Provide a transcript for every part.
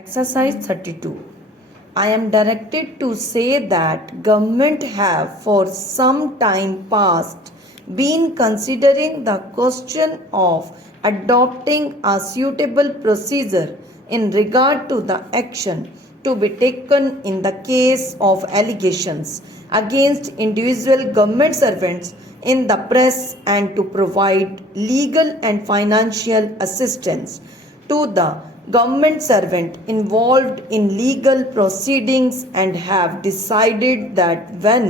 Exercise 32. I am directed to say that government have for some time past been considering the question of adopting a suitable procedure in regard to the action to be taken in the case of allegations against individual government servants in the press and to provide legal and financial assistance to the government servant involved in legal proceedings and have decided that when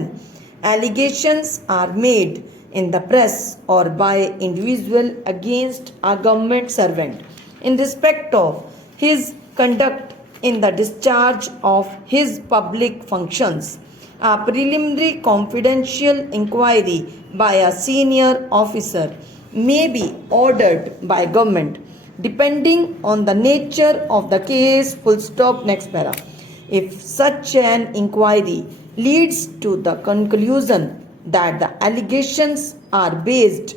allegations are made in the press or by individual against a government servant in respect of his conduct in the discharge of his public functions, a preliminary confidential inquiry by a senior officer may be ordered by government depending on the nature of the case. Full stop. Next para. If such an inquiry leads to the conclusion that the allegations are based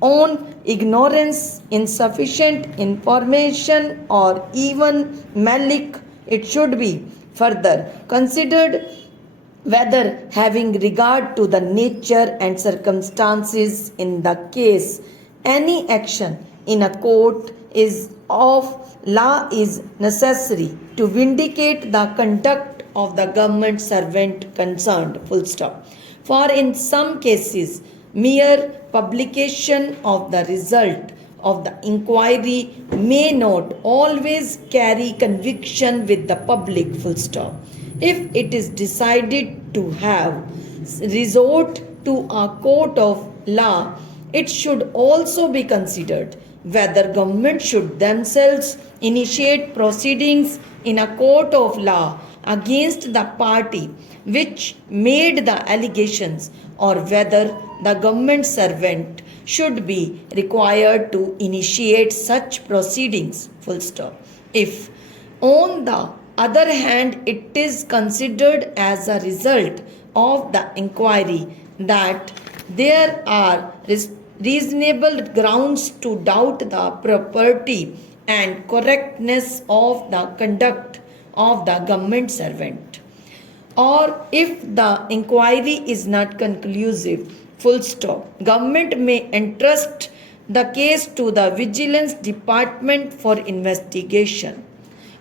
on ignorance, insufficient information, or even malice, it should be further considered whether, having regard to the nature and circumstances in the case, any action in a court of law is necessary to vindicate the conduct of the government servant concerned. Full stop. For in some cases, mere publication of the result of the inquiry may not always carry conviction with the public. Full stop. If it is decided to have resort to a court of law, it should also be considered whether government should themselves initiate proceedings in a court of law against the party which made the allegations, or whether the government servant should be required to initiate such proceedings. Full stop. If, on the other hand, it is considered as a result of the inquiry that there are reasonable grounds to doubt the propriety and correctness of the conduct of the government servant, or if the inquiry is not conclusive, full stop, government may entrust the case to the Vigilance Department for investigation,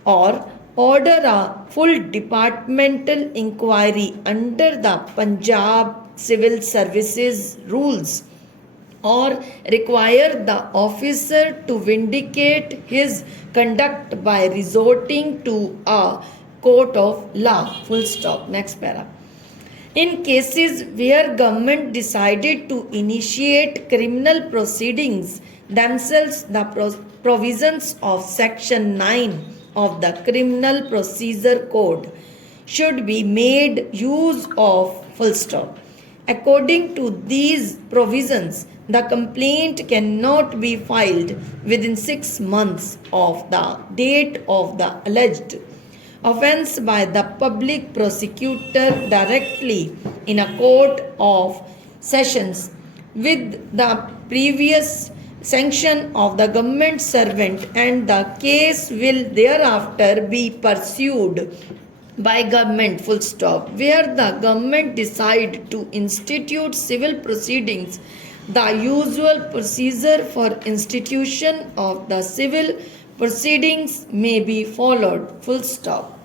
or order a full departmental inquiry under the Punjab Civil Services rules, or require the officer to vindicate his conduct by resorting to a court of law. Full stop. Next para. In cases where government decided to initiate criminal proceedings themselves, the provisions of Section 9 of the Criminal Procedure Code should be made use of. Full stop. According to these provisions, the complaint cannot be filed within 6 months of the date of the alleged offence by the public prosecutor directly in a court of sessions with the previous sanction of the government servant, and the case will thereafter be pursued by government. Full stop. Where the government decide to institute civil proceedings, the usual procedure for institution of the civil proceedings may be followed. Full stop.